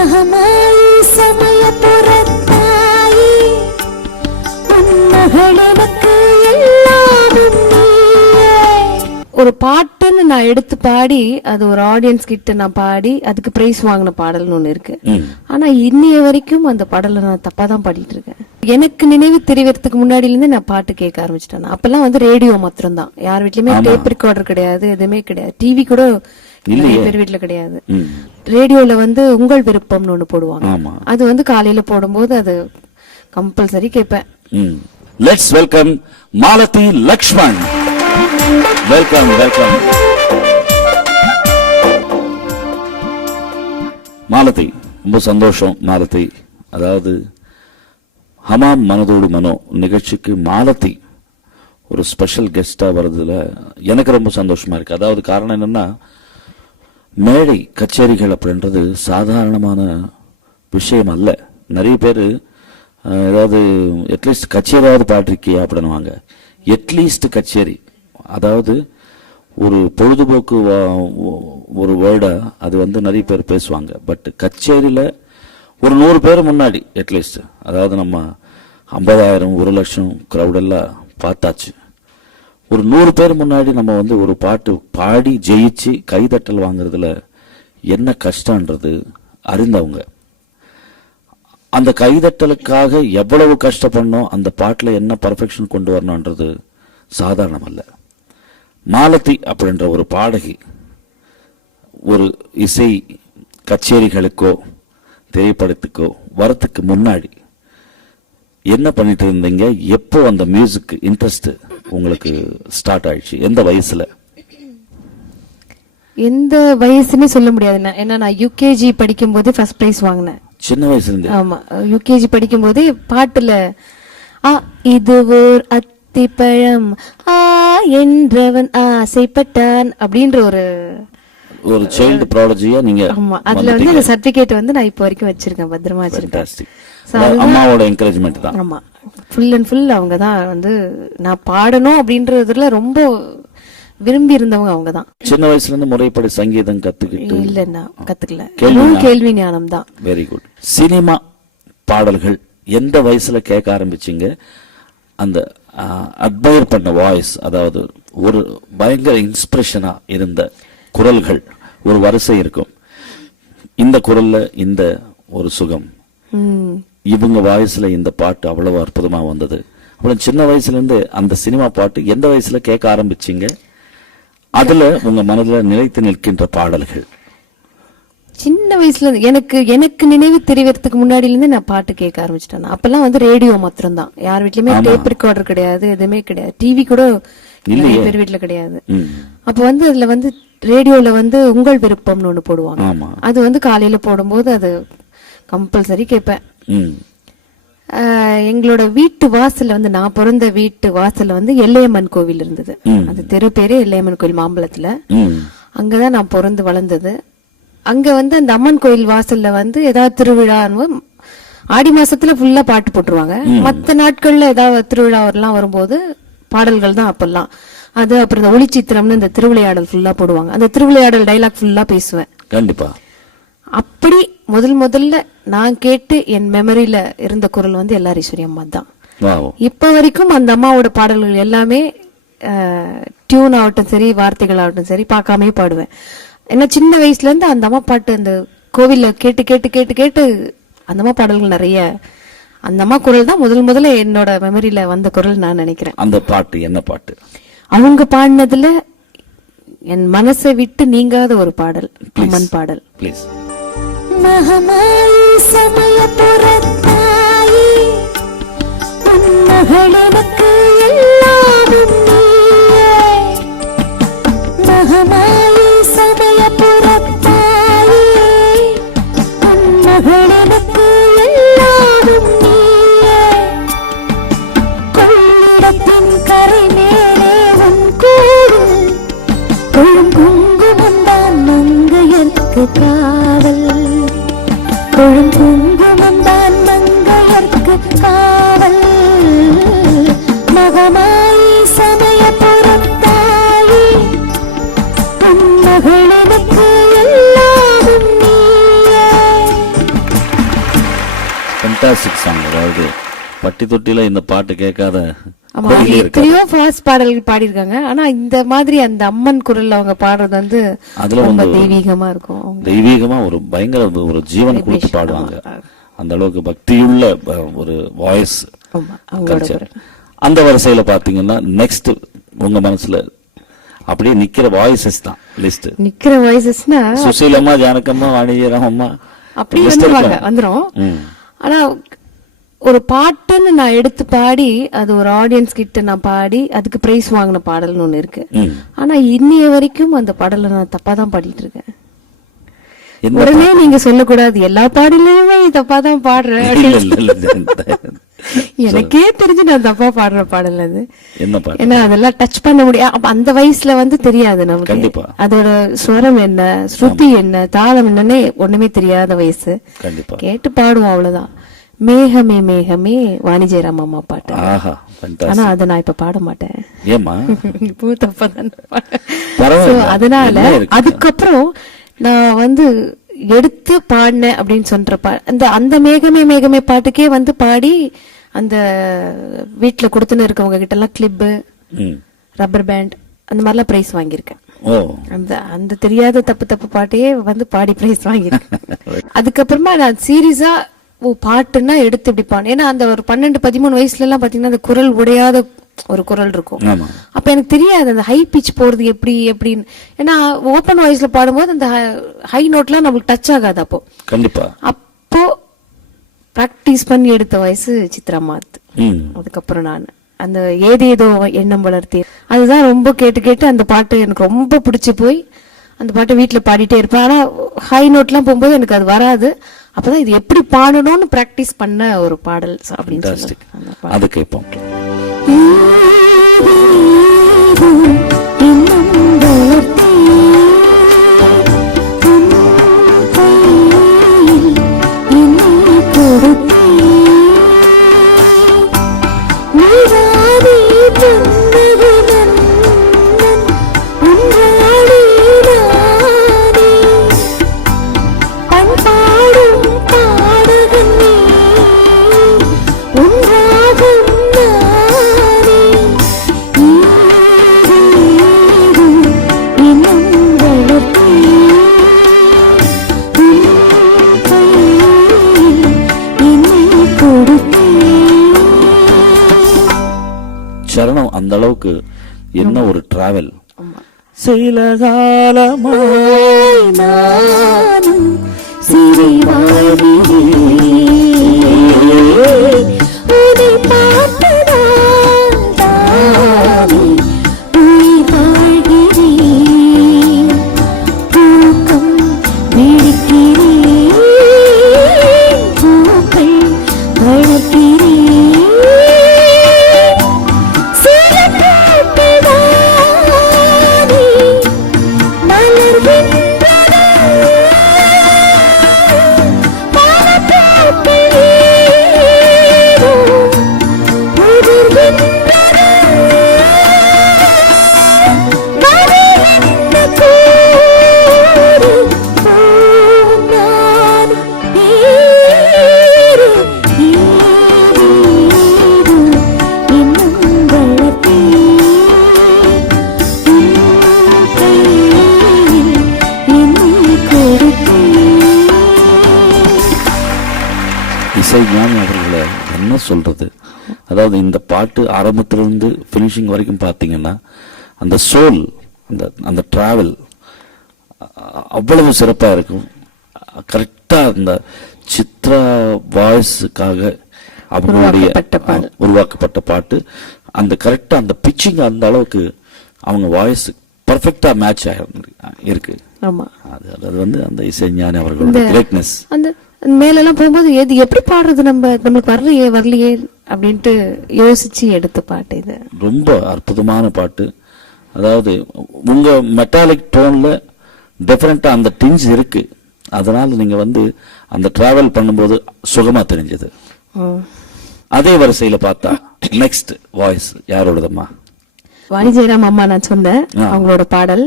மகமாயி சமய புறத்தாயி மகளனுக்கு எல்லாமும் ஒரு பாட்டுன்னு நான் எடுத்து பாடி அது ஒரு ஆடியன்ஸ் கிட்ட நான் பாடி அதுக்கு பிரைஸ் வாங்கின பாடல்னு ஒண்ணு இருக்கு. ஆனா இன்னைய வரைக்கும் அந்த பாடலை நான் தப்பா தான் பாடிட்டு இருக்கேன். எனக்கு நினைவு தெரியறதுக்கு முன்னாடில இருந்தே நான் பாட்டு கேட்க ஆரம்பிச்சிட்டேன். அப்பெல்லாம் வந்து ரேடியோ மாத்திரம் தான் யார் வீட்லயுமே டேப் ரெக்கார்டர் கிடையாது எதுவுமே கிடையாது. டிவி கூட நிறைய பேர் வீட்ல கிடையாது. ரேடியோல வந்து உங்கள் விருப்பம்னு ஒண்ணு போடுவாங்க. அது வந்து காலையில போடும்போது அது கம்பல்சரி கேட்பேன் let's welcome Malathi Lakshman. Welcome welcome Malathi ரொம்ப சந்தோஷம் மாலதி. அதாவது ஹமாம் மனதோடு மனோ நிகழ்ச்சிக்கு மாலதி ஒரு ஸ்பெஷல் கெஸ்டா வர்றதுல எனக்கு ரொம்ப சந்தோஷமா இருக்கு. அதாவது காரணம் என்னன்னா மேடை கச்சேரிகள் அப்படின்றது சாதாரணமான விஷயம் அல்ல. நிறைய பேர் ஏதாவது அட்லீஸ்ட் கச்சேரியாவது பாட்டிருக்கியா அப்படின்னுவாங்க. அட்லீஸ்ட் கச்சேரி. அதாவது ஒரு பொழுதுபோக்கு வா- ஒரு வேர்டாக அது வந்து நிறைய பேர் பேசுவாங்க. பட் கச்சேரியில் ஒரு நூறு பேர் முன்னாடி அட்லீஸ்ட் அதாவது நம்ம ஐம்பதாயிரம் ஒரு லட்சம் க்ரௌடெல்லாம் பார்த்தாச்சு. ஒரு நூறு பேர் முன்னாடி நம்ம வந்து ஒரு பாட்டு பாடி ஜெயிச்சு கைதட்டல் வாங்குறதுல என்ன கஷ்டன்றது அறிந்தவங்க. அந்த கைதட்டலுக்காக எவ்வளவு கஷ்டப்படணும் அந்த பாட்டில் என்ன பர்ஃபெக்ஷன் கொண்டு வரணுன்றது சாதாரணம் அல்ல அப்படின்ற ஒரு பாடகி ஒரு இசை கச்சேரிகளுக்கோ திரைப்படத்துக்கோ வரத்துக்கு முன்னாடி என்ன பண்ணிட்டு இருந்தீங்க? எப்போ அந்த மியூசிக் இன்ட்ரெஸ்ட் உங்களுக்கு ஸ்டார்ட் ஆயிடுச்சு? எந்த வயசுல? எந்த வயசுன்னு சொல்ல முடியாது. நான். ஏன்னா நான் யூகேஜி படிக்கும் போது ஃபர்ஸ்ட் பிரைஸ் வாங்கினேன். சின்ன வயசுல இருந்தே ஆமா யூகேஜி படிக்கும் போதே பாட்டுல ஆ இது ஓர் அத்திப்பழம். ஆ என்றவன் ஆசைப்பட்டான். அப்படின்ற ஒரு ஒரு சைல்டு ப்ராலஜியா நீங்க ஆமா. அதுல வந்து அந்த சர்டிபிகேட் வந்து நான் இப்போ வரைக்கும் வச்சிருக்கேன் பத்திரமா வச்சிருக்கேன். அம்மாவோட என்கரேஜ்மெண்ட் தான். ஆமா. ஃபுல் அண்ட் ஃபுல் அவங்க தான் வந்து நான் பாடணும் அப்படின்றதுல ரொம்ப விரும்பி இருந்தவங்க அவங்க தான். சின்ன வயசுல இருந்து முறைப்படி சங்கீதம் கத்துக்கிட்டு இல்ல நான் கத்துக்கல. கேள்வி ஞானம். தான். வெரி குட் சினிமா பாடல்கள் எந்த வயசுல கேட்க ஆரம்பிச்சீங்க? அந்த அட்மையர் பண்ண வாய்ஸ் அதாவது ஒரு பயங்கர இன்ஸ்பிரேஷனா இருந்த குரல்கள் ஒரு வரிசை இருக்கும். இந்த குரல்ல இந்த ஒரு சுகம். இவங்க வாய்ஸ்ல இந்த பாட்டு அவ்வளவு அற்புதமா வந்தது. அப்புறம் சின்ன வயசுல இருந்து அந்த சினிமா பாட்டு எந்த வயசுல கேட்க ஆரம்பிச்சீங்க? அதுல உங்க மனதுல நிலைத்து நிற்கின்ற பாடல்கள். சின்ன வயசுல எனக்கு எனக்கு நினைவு தெரியறதுக்கு முன்னாடில இருந்தே நான் பாட்டு கேட்க ஆரம்பிச்சிட்டேன். அப்பெல்லாம் வந்து ரேடியோ மாத்திரம் தான் யார் வீட்லயுமே டேப் ரெக்கார்டர் கிடையாது எதுவுமே கிடையாது. டிவி கூட பேர் வீட்ல கிடையாது. அப்ப வந்து அதுல வந்து ரேடியோல வந்து உங்கள் விருப்பம்னு ஒண்ணு போடுவாங்க. அது வந்து காலையில போடும்போது அது கம்பல்சரி கேட்பேன் எங்களோட வீட்டு வாசல்ல வந்து நான் பிறந்த வீட்டு வாசல்ல வந்து எல்லையம்மன் கோவில் இருந்தது. அது தெரு பேரு எல்லையம்மன் கோவில் மாம்பழத்துல. அங்கதான் நான் பிறந்து வளர்ந்தது. அங்க வந்து அந்த அம்மன் கோயில் வாசல்ல வந்து ஏதாவது திருவிழா ஆடி மாசத்துல ஃபுல்லா பாட்டு போட்டுருவாங்க. மத்த நாட்கள்ல ஏதாவது திருவிழா எல்லாம் வரும்போது பாடல்கள் தான் அப்பெல்லாம். அது அப்புறம் இந்த ஒளிச்சித்திரம்னு இந்த திருவிளையாடல் ஃபுல்லா போடுவாங்க. அந்த திருவிளையாடல் டைலாக் ஃபுல்லா பேசுவேன். கண்டிப்பா. அப்படி முதல் முதல்ல நான் கேட்டு என் மெமரியில இருந்த குரல் வந்து எல்லார் ஈஸ்வரி அம்மா தான். இப்ப வரைக்கும் அந்த அம்மாவோட பாடல்கள் எல்லாமே டியூன் ஆகட்டும் சரி வார்த்தைகள் ஆகட்டும் சரி பார்க்காமே பாடுவேன். ஏன்னா சின்ன வயசுல இருந்து அந்த அம்மா பாட்டு அந்த கோவில்ல கேட்டு கேட்டு கேட்டு கேட்டு அந்த அம்மா பாடல்கள் நிறைய அந்த அம்மா குரல் தான் முதல் முதல்ல என்னோட மெமரியில வந்த குரல் நான் நினைக்கிறேன். அந்த பாட்டு என்ன பாட்டு? அவங்க பாடினதுல என் மனசை விட்டு நீங்காத ஒரு பாடல் அம்மன் பாடல். ப்ளீஸ் மகமாயி சமய புறத்தாயி எல்லாமும் நீயே. மகமாயி சமய புறத்தாயி மகளனுக்கு தொட்டில இந்த பாட்டு கேட்காத ஆமா எத்தனையோ ஃபாஸ்ட் பாடல்கள் பாடியிருக்காங்க. ஆனா இந்த மாதிரி அந்த அம்மன் குரல்ல அவங்க பாடுறது வந்து அதுல ரொம்ப தெய்வீகமா இருக்கும். தெய்வீகமா ஒரு பயங்கர ஒரு ஜீவன் கொடுத்து பாடுவாங்க. அந்த அளவுக்கு பக்தியுள்ள ஒரு வாய்ஸ் குரல். அந்த வரிசையில பாத்தீங்கன்னா நெக்ஸ்ட் உங்க மனசுல அப்படியே நிக்கிற வாய்ஸஸ் தான் லிஸ்ட் நிக்கிற வாய்ஸஸ்னா சுசீலம்மா ஜானகம்மா வாணிஜராமம்மா அப்படி வந்துருவாங்க. வந்துரும். ஆனா ஒரு பாட்டுன்னு நான் எடுத்து பாடி அது ஒரு ஆடியன்ஸ் கிட்ட நான் பாடி அதுக்கு பிரைஸ் வாங்கின பாடல்னு ஒண்ணு இருக்கு. ஆனா இன்னைய வரைக்கும் அந்த பாடலை நான் தப்பா தான் பாடிட்டு இருக்கேன். உடனே நீங்க சொல்லக்கூடாது எல்லா பாடலையுமே தப்பா தான் பாடுற. இல்ல, இல்ல, இல்ல, இல்ல. எனக்கே தெரிஞ்சு நான் தப்பா பாடுற பாடல் அது. ஏன்னா அதெல்லாம் டச் பண்ண முடியாது அந்த வயசுல வந்து தெரியாது நமக்கு. அதோட ஸ்வரம் என்ன ஸ்ருதி என்ன தாளம் என்னன்னே ஒண்ணுமே தெரியாத வயசு. கேட்டு பாடுவோம் அவ்வளவுதான். மேகமே மேகமே வாணிஜெயராம் அம்மா பாட்டு. ஆஹா. ஆனா அதை நான் இப்ப பாட மாட்டேன் இப்போ தப்பாதான் அதனால? அதுக்கப்புறம் நான் வந்து எடுத்து பாடினேன் அப்படின்னு சொல்ற அந்த அந்த மேகமே மேகமே பாட்டுக்கே வந்து பாடி அந்த வீட்டுல கொடுத்துன்னு இருக்கவங்க கிட்ட எல்லாம் கிளிப்பு. ரப்பர் பேண்ட் அந்த மாதிரிலாம் பிரைஸ் வாங்கியிருக்கேன். அந்த அந்த தெரியாத தப்பு தப்பு பாட்டையே வந்து பாடி பிரைஸ் வாங்கியிருக்கேன். அதுக்கப்புறமா நான் சீரியஸா ஓ பாட்டுன்னா எடுத்து இப்படி பாடு. ஏன்னா அந்த ஒரு பன்னெண்டு பதிமூணு வயசுல எல்லாம் பாத்தீங்கன்னா அந்த குரல் உடையாத ஒரு குரல் இருக்கும். அப்ப எனக்கு தெரியாது அந்த ஹை பிச் போறது எப்படி எப்படின்னு. ஏன்னா ஓப்பன் வாய்ஸ்ல பாடும்போது அந்த ஹை நோட்லாம் நம்மளுக்கு டச் ஆகாது அப்போ. கண்டிப்பா. அப்போ பிராக்டிஸ் பண்ணி எடுத்த வயசு சித்ராமாத் அதுக்கப்புறம் நான் அந்த ஏதேதோ எண்ணம் வளர்த்தேன். அதுதான் ரொம்ப கேட்டு கேட்டு அந்த பாட்டு எனக்கு ரொம்ப பிடிச்சு போய் அந்த பாட்டை வீட்ல பாடிட்டே இருப்பேன். ஆனா ஹை நோட்லாம் போகும்போது எனக்கு அது வராது. அப்பதான் இது எப்படி பாடணும்னு பிராக்டிஸ் பண்ண ஒரு பாடல் அப்படின்னு பாடல். அது கேட்போம். அந்த அளவுக்கு என்ன ஒரு டிராவல் சில காலமா இசை ஞானி அவர்களை என்ன சொல்றது? அதாவது இந்த பாட்டு ஆரம்பத்திலிருந்து ஃபினிஷிங் வரைக்கும் பார்த்தீங்கன்னா அந்த சோல் அந்த அந்த டிராவல் அவ்வளவு சிறப்பா இருக்கும். கரெக்டா அந்த சித்ரா வாய்ஸுக்காக அவங்களுடைய உருவாக்கப்பட்ட பாட்டு. அந்த கரெக்டா அந்த பிச்சிங் அந்த அளவுக்கு அவங்க வாய்ஸ் பர்ஃபெக்டா மேட்ச் இருக்கு. ஆமா. அது அது வந்து அந்த இசை ஞானி அவர்களோட கிரேட்னஸ் அந்த மேலெல்லாம் போகும்போது எது எப்படி பாடுறது நம்ம? நம்மளுக்கு வரலையே வரலையே அப்படின்ட்டு யோசிச்சு எடுத்த பாட்டு இது. ரொம்ப அற்புதமான பாட்டு. அதாவது உங்க மெட்டாலிக் டோன்ல டிஃபரெண்டா அந்த டிஞ்ச் இருக்கு. அதனால நீங்க வந்து அந்த டிராவல் பண்ணும்போது சுகமா தெரிஞ்சது. அதே வரிசையில பார்த்தா நெக்ஸ்ட் வாய்ஸ் யாரோடதம்மா? வாணி ஜெயராம் அம்மா நான் சொன்னேன். அவங்களோட பாடல்.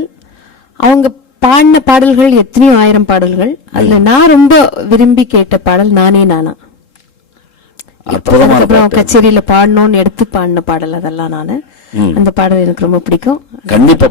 அவங்க பாடின பாடல்கள் எத்தனையோ ஆயிரம் பாடல்கள். அதுல நான் ரொம்ப விரும்பி கேட்ட பாடல் நானே நானா. பாட்டு. கச்சேரியில பாடணும்னு எடுத்து பாடின பாடல் அதெல்லாம் நானு. அந்த பாடல் எனக்கு ரொம்ப பிடிக்கும். கண்டிப்பா.